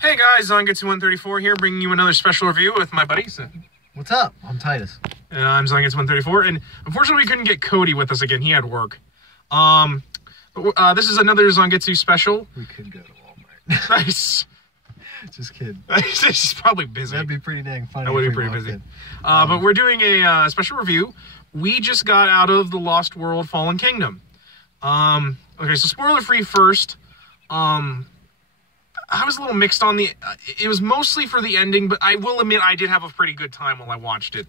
Hey guys, Zangetsu 134 here, bringing you another special review with my buddies. What's up? I'm Titus. And I'm Zangetsu 134, and unfortunately we couldn't get Cody with us again. He had work. This is another Zangetsu special. We could go to Walmart. Nice. Just kidding. He's probably busy. That'd be pretty dang funny. That would be pretty busy. But we're doing a special review. We just got out of the Lost World Fallen Kingdom. Okay, so spoiler-free first. I was a little mixed on the... it was mostly for the ending, but I will admit I did have a pretty good time while I watched it.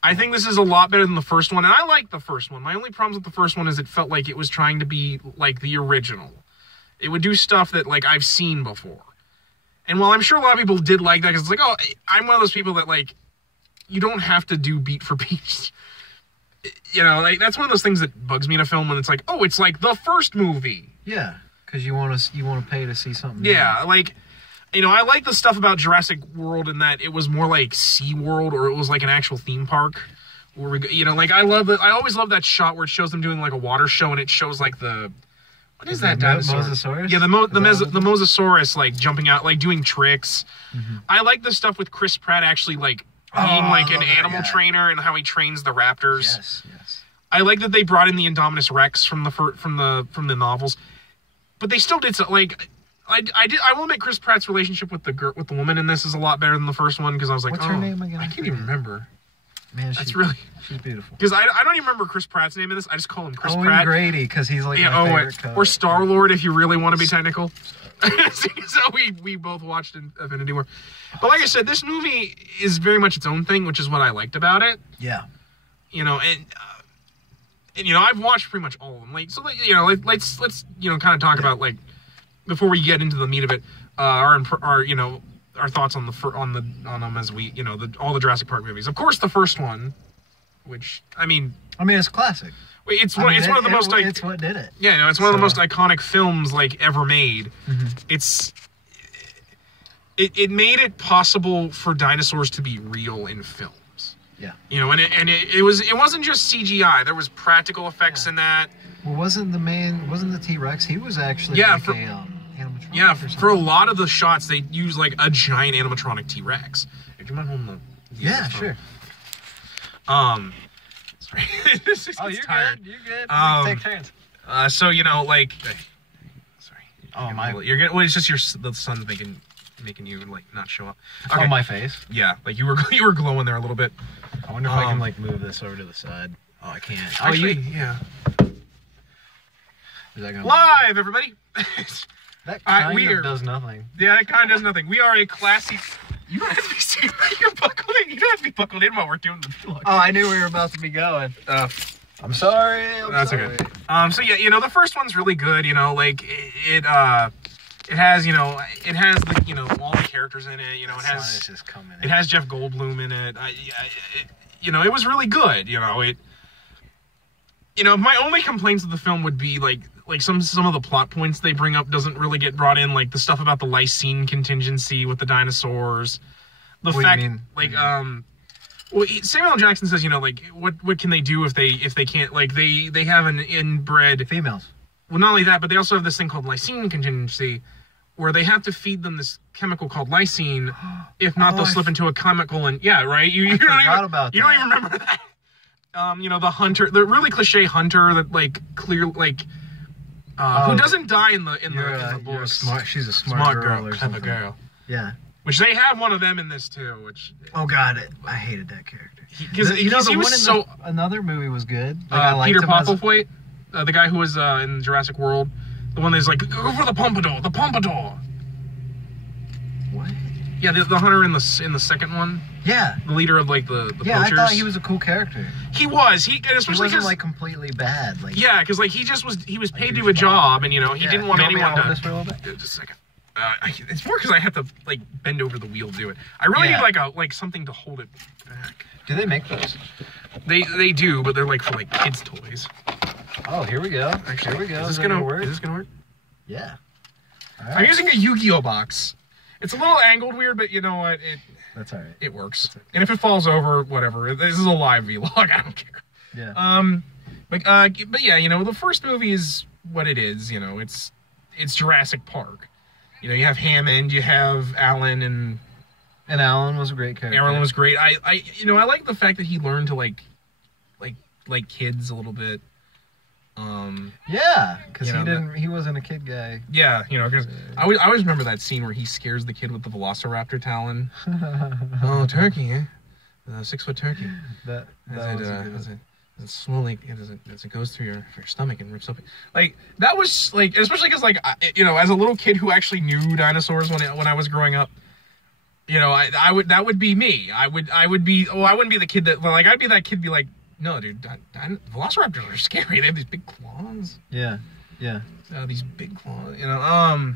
I think this is a lot better than the first one, and I like the first one. My only problems with the first one is it felt like it was trying to be like the original. It would do stuff that, like, I've seen before. And while I'm sure a lot of people did like that, because it's like, oh, I'm one of those people that, like, you don't have to do beat for beat. You know, like, that's one of those things that bugs me in a film when it's like, oh, it's like the first movie. Yeah. Because you want to pay to see something. Yeah, like, you know, I like the stuff about Jurassic World in that it was more like SeaWorld, or it was like an actual theme park. Where we, you know, like, I always love that shot where it shows them doing like a water show, and it shows like the, what is that dinosaur? Mosasaurus? Yeah, the Mosasaurus, like, jumping out, like, doing tricks. Mm-hmm. I like the stuff with Chris Pratt actually, like, being like an animal trainer and how he trains the raptors. Yes, yes. I like that they brought in the Indominus Rex from the novels. But they still did so, like, I will admit Chris Pratt's relationship with the woman in this is a lot better than the first one, because I was like, what's her name again? I can't even remember. Man, she's beautiful. Because I don't even remember Chris Pratt's name in this. I just call him Chris Pratt. Owen Grady, because he's like my favorite color. Or Star-Lord, if you really want to be technical. So we both watched Infinity War. But like I said, this movie is very much its own thing, which is what I liked about it. Yeah. You know, and you know, I've watched pretty much all of them. Like, so, like, you know, like, let's you know, kind of talk about, like, before we get into the meat of it, our you know, our thoughts on them as we, you know, all the Jurassic Park movies. Of course, the first one, which I mean, it's classic. It's one of the most like, it's what did it. Yeah, you know, it's one of the most iconic films like ever made. Mm-hmm. It made it possible for dinosaurs to be real in film. Yeah, you know, and it wasn't just CGI. There was practical effects in that. Well, wasn't the T-Rex? He was actually animatronic. Yeah, for a lot of the shots, they use like a giant animatronic T-Rex. If you mind holding the yeah, sure. Sorry. Oh, you're tired. Good. You're good. Take turns. So you know, like, sorry. Oh my. You're getting. Well, it's just the sun's making you like not show up. Okay. On my face. Yeah, like you were glowing there a little bit. I wonder if I can like move this over to the side. Oh, I can't. Actually, yeah. Is that gonna live, everybody? That kind of does nothing. Yeah, that kind of does nothing. We are a classy. You don't have to be you're buckled in. You don't have to be buckled in while we're doing the vlog. Oh, I knew we were about to be going. I'm sorry. That's sorry. Okay. So yeah, you know, the first one's really good. You know, like it has, you know, the, you know, all the characters in it. You know, it has Jeff Goldblum in it. You know, it was really good. You know, you know, my only complaints of the film would be like some of the plot points they bring up doesn't really get brought in, like the stuff about the lysine contingency with the dinosaurs. The fact, like, well, Samuel L. Jackson says, you know, like, what can they do if they can't, like, they have an inbred females. Well, not only that, but they also have this thing called lysine contingency, where they have to feed them this chemical called lysine. If not, they'll slip into a chemical, and yeah, right. You don't even remember that. You know, the hunter, the really cliche hunter that like who doesn't die in the book. She's a smart girl, clever girl. Yeah. Which they have one of them in this too. Which God, I hated that character. Because he was so. Another movie was good. Like, I liked Peter him Postlethwaite, the guy who was in Jurassic World, the one that's like, go for the pompadour, the pompadour. What? Yeah, the hunter in the second one. Yeah. The leader of like the yeah, poachers. I thought he was a cool character. He was. Especially wasn't like completely bad. Like, yeah, because like he was paid to do a job, and you know he didn't want anyone to. This for a little bit? Just a second. It's more because I have to like bend over the wheel to do it. I really need like something to hold it back. Do they make those? They do, but they're like for like kids' toys. Oh, here we go. Here we go. Is this gonna work? Yeah. Right. I'm using a Yu-Gi-Oh box. It's a little angled weird, but you know what? That's all right. It works. And if it falls over, whatever. This is a live vlog. I don't care. Yeah. But yeah, you know, the first movie is what it is. You know, it's Jurassic Park. You know, you have Hammond, you have Alan, and Alan was a great character. Alan was great. I like the fact that he learned to like kids a little bit. Yeah, because he wasn't a kid guy. Yeah, you know, because I always remember that scene where he scares the kid with the Velociraptor talon. Oh, turkey, eh? 6-foot turkey. That was it slowly, as it goes through your stomach and rips open. Like, that was, like, especially because, like, you know, as a little kid who actually knew dinosaurs when I was growing up, you know, that would be me. I wouldn't be the kid that, like, I'd be that kid be like, no, dude, velociraptors are scary. They have these big claws. Yeah. These big claws, you know.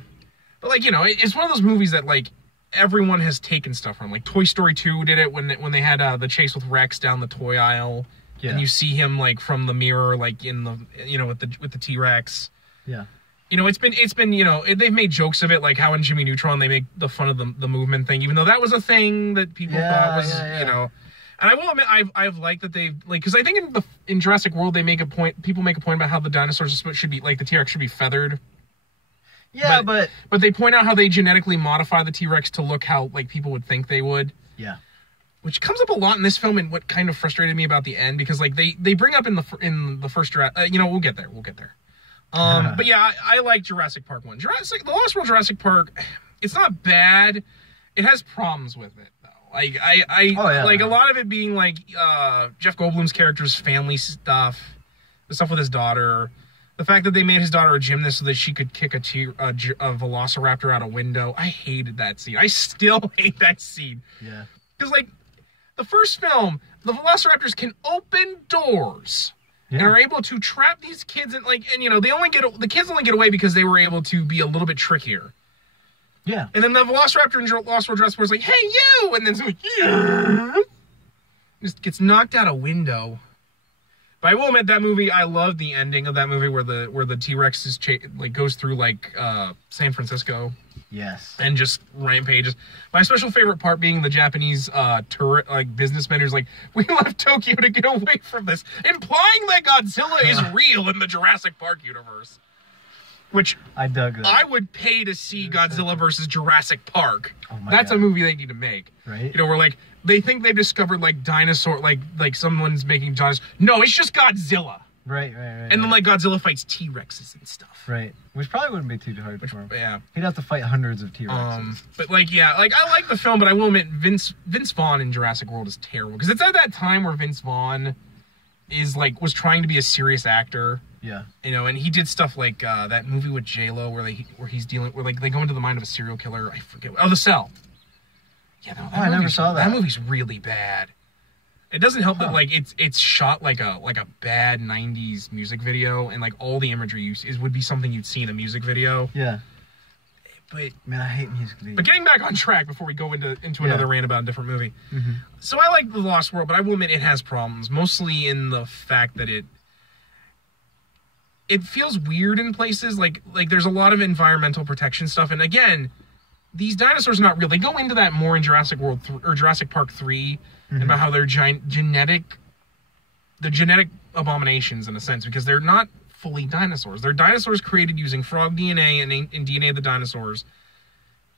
But, like, you know, it's one of those movies that, like, everyone has taken stuff from. Like, Toy Story 2 did it when they had the chase with Rex down the toy aisle. Yeah. And you see him, like, from the mirror, like, in the, you know, with the T-Rex. Yeah. You know, it's been, you know, they've made jokes of it, like how in Jimmy Neutron they make the fun of the movement thing, even though that was a thing that people thought was, you know. And I will admit, I've liked that they've, like, because I think in Jurassic World people make a point about how the dinosaurs should be, like, the T-Rex should be feathered. Yeah, but they point out how they genetically modify the T-Rex to look how, like, people would think they would. Yeah. Which comes up a lot in this film, and what kind of frustrated me about the end, because, like, they bring up in the first you know, we'll get there. But yeah, I like Jurassic Park 1. The Lost World Jurassic Park, it's not bad. It has problems with it, though. Like, a lot of it being, like, Jeff Goldblum's character's family stuff, the stuff with his daughter, the fact that they made his daughter a gymnast so that she could kick a velociraptor out a window. I hated that scene. I still hate that scene. Yeah. Because, like, the first film, the velociraptors can open doors and are able to trap these kids in, like, and, you know, the kids only get away because they were able to be a little bit trickier. Yeah. And then the velociraptor in Lost World Jurassic Park is like, hey, you! And then it's like, yeah! Just gets knocked out a window. But I will admit, that movie, I love the ending of that movie where the T-Rex is goes through, like, San Francisco. Yes. And just rampages. My special favorite part being the Japanese tourist, like, businessmen who's like, we left Tokyo to get away from this, implying that Godzilla is real in the Jurassic Park universe. Which I dug that. I would pay to see Godzilla versus Jurassic Park. Oh my That's God. a movie they need to make. Right? You know, where, like, they think they've discovered, like, dinosaur, like someone's making dinosaurs. No, it's just Godzilla. Right. And then, like, Godzilla fights T-Rexes and stuff. Right. Which probably wouldn't be too hard for him. Yeah. He'd have to fight hundreds of T-Rexes. But, like, yeah, like, I like the film, but I will admit, Vince Vaughn in Jurassic World is terrible. Because it's at that time where Vince Vaughn was trying to be a serious actor. Yeah. You know, and he did stuff like that movie with J-Lo where they go into the mind of a serial killer. I forget. Oh, The Cell. Yeah, I never saw that. That movie's really bad. It doesn't help that, like, it's shot like a bad 90s music video, and, like, all the imagery would be something you'd see in a music video. Yeah. But, man, I hate music videos. But getting back on track before we go into another rant about a different movie. Mm-hmm. So I like The Lost World, but I will admit it has problems, mostly in the fact that it feels weird in places. Like there's a lot of environmental protection stuff, and again, these dinosaurs are not real. They go into that more in Jurassic Park 3, mm-hmm. about how they're genetic abominations in a sense, because they're not fully dinosaurs. They're dinosaurs created using frog DNA and DNA of the dinosaurs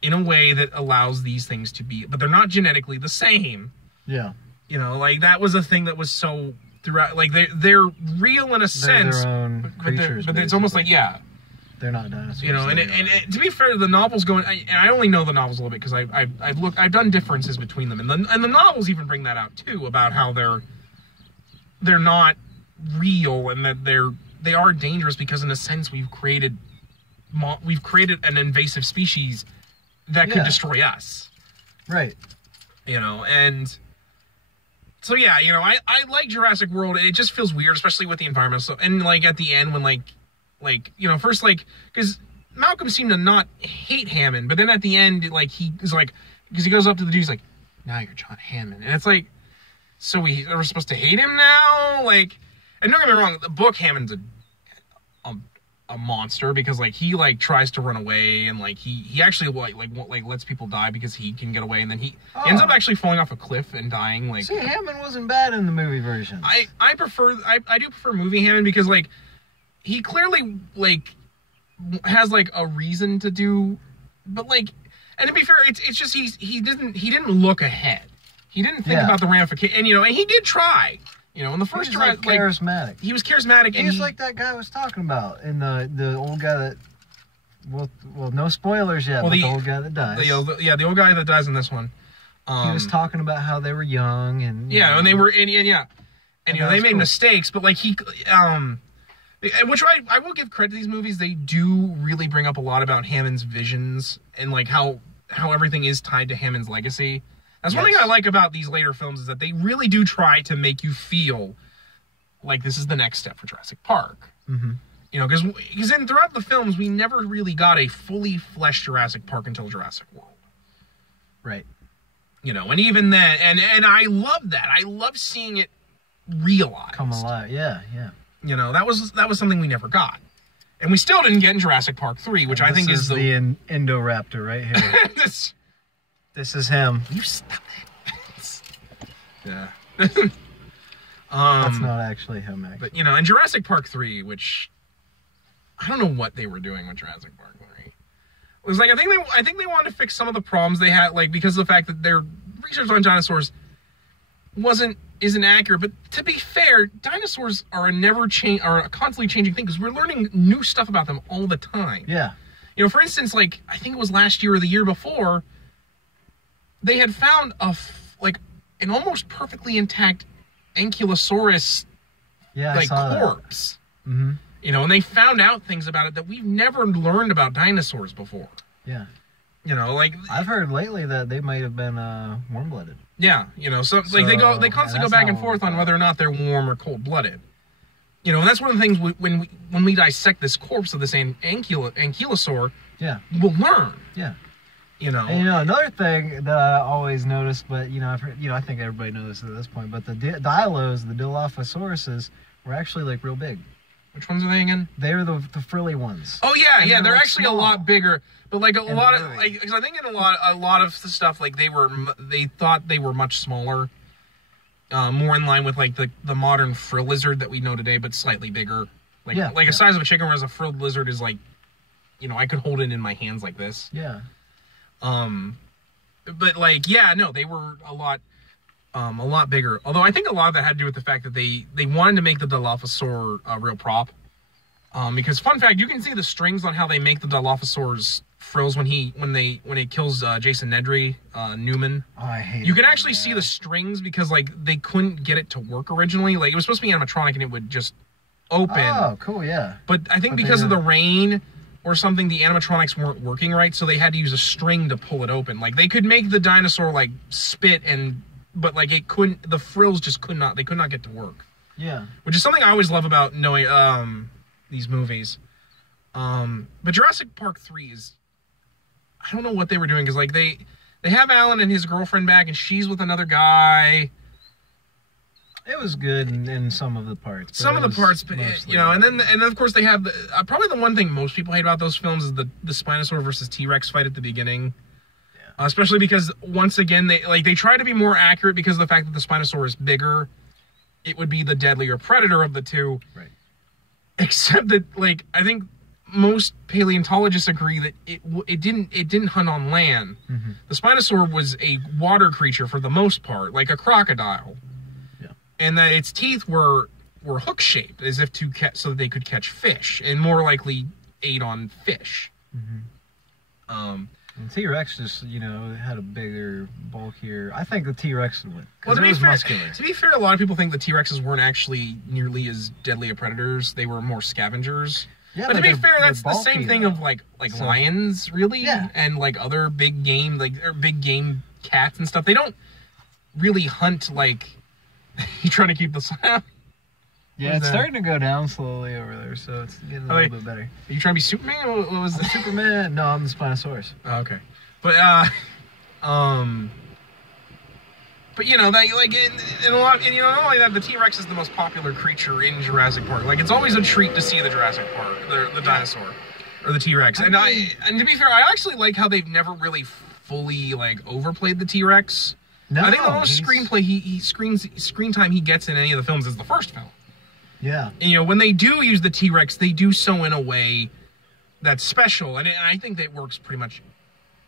in a way that allows these things to be, but they're not genetically the same. Yeah. You know, like, that was a thing that was so throughout, like, they're real in a sense, their own creatures, but it's almost like, yeah. They're not dinosaurs. You know, and to be fair, the novels and I only know the novels a little bit because I've done differences between them, and the novels even bring that out too, about how they're not real, and that they are dangerous because, in a sense, we've created an invasive species that could destroy us. Right. You know, and so, yeah, you know, I like Jurassic World. It just feels weird, especially with the environmental stuff. And, like, at the end when, like, you know, first, like, because Malcolm seemed to not hate Hammond, but then at the end, like, he is like, because he goes up to the dude, he's like, now you're John Hammond. And it's like, so we're supposed to hate him now? Like, and don't get me wrong, the book Hammond's a monster, because, like, he, like, tries to run away, and, like, he actually like lets people die because he can get away, and then he ends up actually falling off a cliff and dying. Like, see, Hammond wasn't bad in the movie version. I do prefer movie Hammond, because, like, he clearly, like, has, like, a reason to do but like, and to be fair, it's just he didn't look ahead. He didn't think about the ramifications, and and he did try. In the first Jurassic, charismatic. He was charismatic, and he's like that guy I was talking about, and the old guy that. Well, no spoilers yet. Well, but the old guy that dies. The old guy that dies in this one. He was talking about how they were young and and they were they made mistakes, but like which I will give credit to these movies. They do really bring up a lot about Hammond's visions and like how everything is tied to Hammond's legacy. That's one thing I like about these later films is that they really do try to make you feel like this is the next step for Jurassic Park. Mm-hmm. Because throughout the films, we never really got a fully fleshed Jurassic Park until Jurassic World. Right. And even then, and I love that. I love seeing it realized. Come alive, yeah. That was something we never got. And we still didn't get in Jurassic Park 3, which I think is the Indoraptor right here. This is him. You stop it. Yeah. That's not actually him, actually. But, in Jurassic Park 3, which... I don't know what they were doing with Jurassic Park 3. It was like, I think they wanted to fix some of the problems they had, like, because of the fact that their research on dinosaurs isn't accurate. But to be fair, dinosaurs are a constantly changing thing, because we're learning new stuff about them all the time. Yeah. For instance, like, I think it was last year or the year before, they had found an almost perfectly intact Ankylosaurus corpse. Mm-hmm. And they found out things about it that we've never learned about dinosaurs before. Yeah. I've heard lately that they might have been warm-blooded. Yeah, so like they constantly go back and forth on whether or not they're warm or cold-blooded. And that's one of the things when we dissect this corpse of this ankylosaur, we'll learn. Yeah. And another thing that I always noticed, but I've heard, I think everybody knows this at this point, but the Dilos, the Dilophosauruses, were actually like real big. Which ones are they again? They're the frilly ones. Oh yeah, they're actually small. A lot bigger. But like a lot of because I think in a lot of the stuff like they thought they were much smaller, more in line with like the modern frill lizard that we know today, but slightly bigger. Like a size of a chicken, whereas a frilled lizard is like, I could hold it in my hands like this. Yeah. But like they were a lot bigger. Although I think a lot of that had to do with the fact that they wanted to make the Dilophosaur a real prop. Because fun fact, you can see the strings on how they make the Dilophosaur's frills when it kills Jason Nedry, Newman. Oh, I hate. You can actually see the strings because like they couldn't get it to work originally. Like it was supposed to be animatronic and it would just open. Oh, cool, yeah. But I think because of the rain or something, the animatronics weren't working right, so they had to use a string to pull it open. Like they could make the dinosaur like spit but like it couldn't. The frills just could not. They could not get to work. Yeah. Which is something I always love about knowing these movies. But Jurassic Park 3 is. I don't know what they were doing because like they have Alan and his girlfriend back and she's with another guy. It was good in some of the parts. Some of the parts, but and then of course they have probably the one thing most people hate about those films is the Spinosaur versus T-Rex fight at the beginning. Especially because, once again, they try to be more accurate because of the fact that the Spinosaurus is bigger. It would be the deadlier predator of the two. Right. Except that, like, I think most paleontologists agree that it didn't hunt on land. Mm-hmm. The Spinosaur was a water creature for the most part, like a crocodile. Yeah. And that its teeth were hook-shaped, as if so that they could catch fish, and more likely ate on fish. Mm-hmm. And T-Rex just, had a bigger, bulkier... I think the T-Rex would win. Well, to be fair, a lot of people think the T-Rexes weren't actually nearly as deadly a predators. They were more scavengers. Yeah, but to be fair, that's the same thing of, like lions, really? Yeah. And, like, other big game, big game cats and stuff. They don't really hunt, like... You trying to keep the... Yeah, it's starting to go down slowly over there, so it's getting a little bit better. Are you trying to be Superman? What was the Superman? No, I'm the Spinosaurus. Oh, okay. But that like in a lot, and not only that, the T-Rex is the most popular creature in Jurassic Park. Like it's always a treat to see the Jurassic Park, the dinosaur, or the T-Rex. And to be fair, I actually like how they've never really fully like overplayed the T-Rex. No, I think the most screen time he gets in any of the films is the first film. Yeah. And, when they do use the T-Rex, they do so in a way that's special. And I think that works pretty much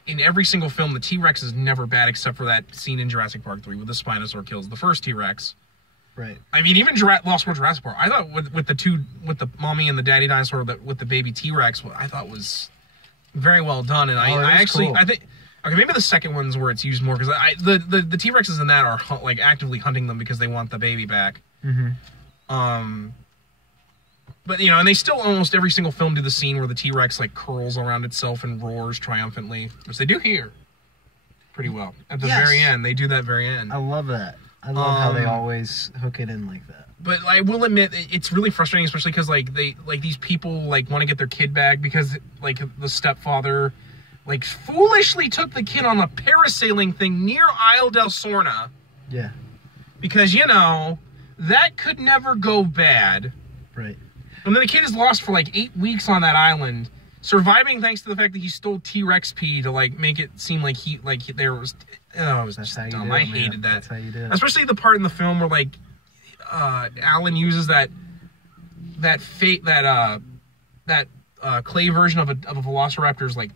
in every single film, the T-Rex is never bad except for that scene in Jurassic Park 3 where the Spinosaur kills the first T-Rex. Right. I mean, even Lost World Jurassic Park, I thought with the mommy and the daddy dinosaur with the baby T-Rex, I thought was very well done. And I think, okay, maybe the second one's where it's used more, because the T-Rexes in that are like actively hunting them because they want the baby back. Mm-hmm. But, you know, and they still almost every single film do the scene where the T-Rex, like, curls around itself and roars triumphantly, which they do here pretty well. At the very end, they do that very end. I love that. I love how they always hook it in like that. But I will admit, it's really frustrating, especially because, like, these people, like, want to get their kid back because, like, the stepfather, like, foolishly took the kid on a parasailing thing near Isle del Sorna. Yeah. Because, you know, that could never go bad. Right. And then the kid is lost for like 8 weeks on that island, surviving thanks to the fact that he stole T-Rex pee to like make it seem like there was. Oh, it was just dumb. I hated that. That's how you do it. Especially the part in the film where like Alan uses that clay version of a Velociraptor's like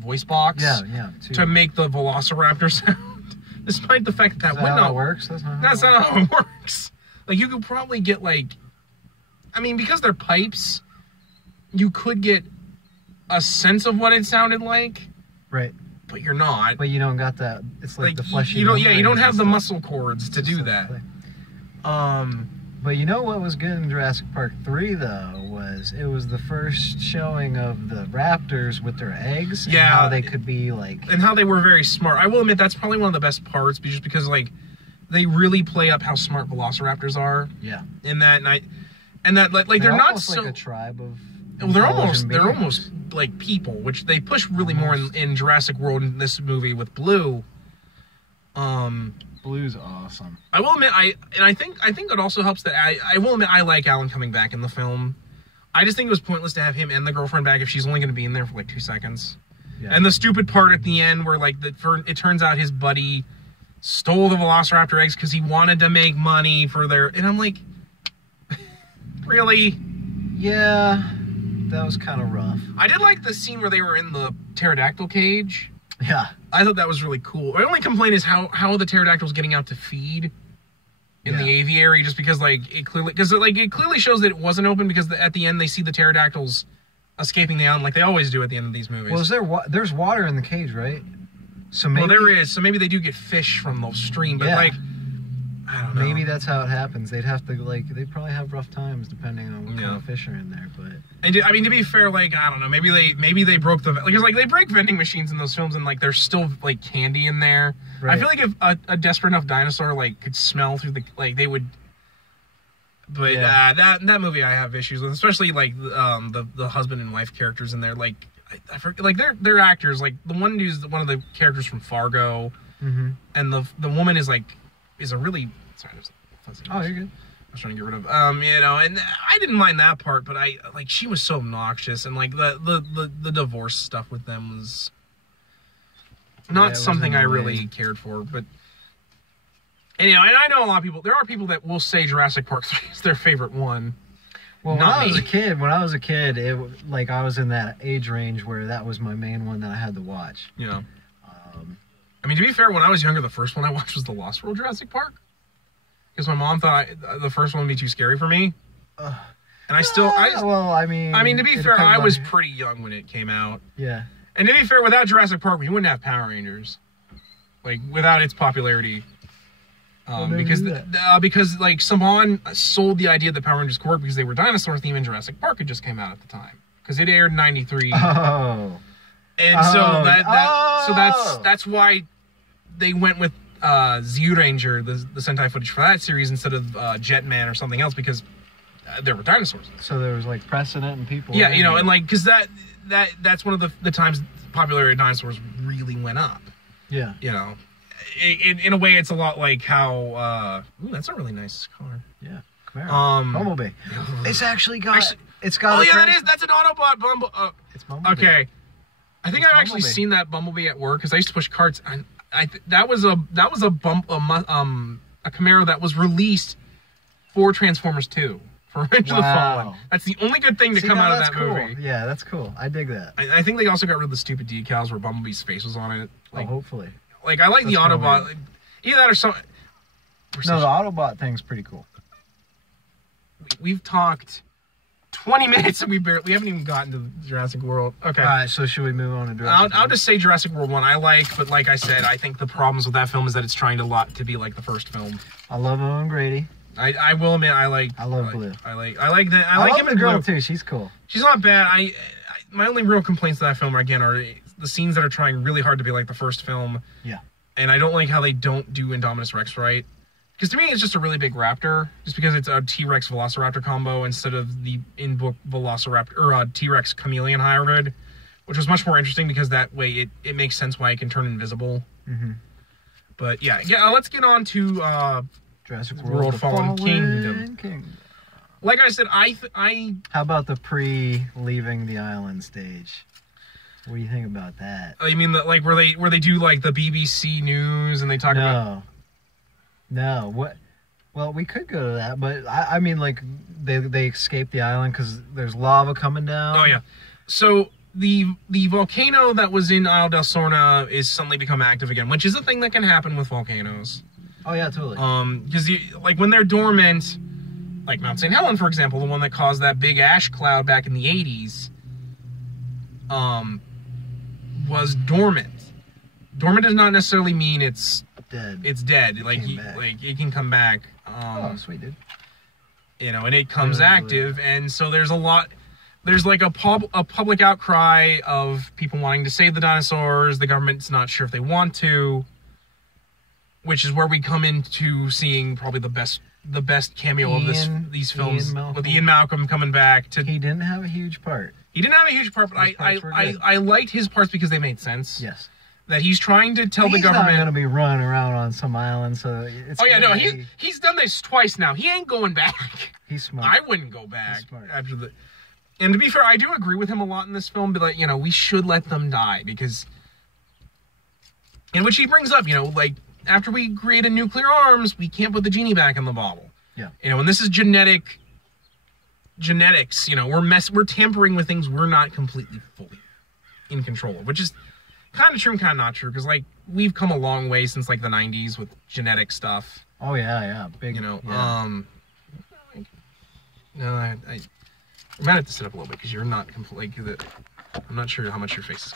voice box. Yeah. To make the Velociraptor sound, despite the fact that would not work. That's not how it works. Like you could probably get like. I mean, because they're pipes, you could get a sense of what it sounded like. Right. But you're not. But you don't got that. It's like the fleshy. You don't have the muscle cords to do that. But you know what was good in Jurassic Park 3, though, it was the first showing of the raptors with their eggs. Yeah. And how they could be, like... And how they were very smart. I will admit, that's probably one of the best parts, just because, like, they really play up how smart velociraptors are. Yeah. In that, and that, like they're not so... like a tribe of... Well, they're almost like people, which they push really more in Jurassic World in this movie with Blue. Blue's awesome. I will admit, I think it also helps that I will admit I like Alan coming back in the film. I just think it was pointless to have him and the girlfriend back if she's only going to be in there for like 2 seconds. Yeah. And the stupid part at the end where like it turns out his buddy stole the Velociraptor eggs because he wanted to make money for their... And I'm like, really? Yeah, that was kind of rough. I did like the scene where they were in the pterodactyl cage. Yeah. I thought that was really cool. My only complaint is how the pterodactyl's getting out to feed in the aviary, just because it clearly shows that it wasn't open, because at the end they see the pterodactyls escaping the island like they always do at the end of these movies. Well, there's water in the cage, right? So maybe, well, there is. So maybe they do get fish from the stream, but like, I don't know. Maybe that's how it happens. They'd have to they probably have rough times depending on what kind of fish are in there. But I mean, to be fair, like, I don't know. Maybe they broke because they break vending machines in those films, and like there's still like candy in there. Right. I feel like if a desperate enough dinosaur could smell through they would. But that movie I have issues with, especially like the husband and wife characters in there. Like I forget, like they're actors. Like the one dude's one of the characters from Fargo, and the woman is a really sorry. There's a fuzzy noise. Oh, you're good. I was trying to get rid of, and I didn't mind that part, but she was so obnoxious, and like the divorce stuff with them was not something I really cared for. But and I know a lot of people. There are people that will say Jurassic Park 3 is their favorite one. Well, when I was a kid, I was in that age range where that was my main one that I had to watch. Yeah. I mean, to be fair, when I was younger, the first one I watched was the Lost World Jurassic Park. Because my mom thought the first one would be too scary for me. And I mean, to be fair, I was pretty young when it came out. Yeah. And to be fair, without Jurassic Park, we wouldn't have Power Rangers. Like, without its popularity. Because Saban sold the idea that Power Rangers could work because they were dinosaur themed, and Jurassic Park had just came out at the time. Because it aired in 93. Oh. And so that's why they went with Zyuranger, the Sentai footage for that series, instead of Jetman or something else, because there were dinosaurs. So there was precedent and people. Yeah, and because that's one of the times popularity of dinosaurs really went up. Yeah. In a way, it's a lot like how. Ooh, that's a really nice car. Yeah. Bumblebee. It's actually got. It's got. Oh yeah, that's an Autobot Bumblebee. It's Bumblebee. Okay. I think I've actually seen that Bumblebee at work because I used to push carts. That was a Camaro that was released for Transformers 2 for Revenge of the Fallen. That's the only good thing to come out of that movie. Yeah, that's cool. I dig that. I think they also got rid of the stupid decals where Bumblebee's face was on it. Like, hopefully. Like, I like the Autobot. Like, either that or something. No, the Autobot thing's pretty cool. We've talked 20 minutes and we haven't even gotten to Jurassic World. Okay. All right, so should we move on to Jurassic World? I'll just say Jurassic World 1 I like, but like I said, I think the problems with that film is that it's trying to be like the first film. I love Owen Grady. I will admit I love Blue. I like that. I like him the girl too. She's cool. She's not bad. My only real complaints to that film are the scenes that are trying really hard to be like the first film. Yeah. And I don't like how they don't do Indominus Rex right. Because to me, it's just a really big raptor. Just because it's a T-Rex Velociraptor combo instead of the in-book Velociraptor or T-Rex chameleon hybrid, which was much more interesting because that way it makes sense why it can turn invisible. Mm-hmm. But yeah. Let's get on to Jurassic World Fallen Kingdom. Like I said, I how about the pre-leaving the island stage? What do you think about that? Oh, you mean like where they do like the BBC News and they talk about? No, what? Well, we could go to that, but I mean, like they escape the island because there's lava coming down. Oh yeah, so the volcano that was in Isle del Sorna is suddenly become active again, which is a thing that can happen with volcanoes. Oh yeah, totally. Because like when they're dormant, like Mount St. Helens, for example, the one that caused that big ash cloud back in the 80s, was dormant. Dormant does not necessarily mean it's dead. It's dead. Like it can come back. Oh, sweet dude. You know, and it comes active, and so there's like a public outcry of people wanting to save the dinosaurs. The government's not sure if they want to, which is where we come into seeing probably the best cameo of these films with Ian Malcolm coming back. He didn't have a huge part. He didn't have a huge part, but I liked his parts because they made sense. Yes. That he's trying to tell the government. He's not going to be running around on some island, so it's. Oh yeah, no, he's done this twice now. He ain't going back. He's smart. I wouldn't go back after the. And to be fair, I do agree with him a lot in this film, but like, you know, we should let them die because. And which he brings up, you know, like after we create a nuclear arms, we can't put the genie back in the bottle. Yeah. You know, and this is genetics. You know, we're tampering with things we're not completely fully in control of, which is kind of true and kind of not true, because like we've come a long way since like the 90s with genetic stuff. Oh yeah, big. You know, yeah. No, I might have to sit up a little bit because you're not completely. I'm not sure how much your face is.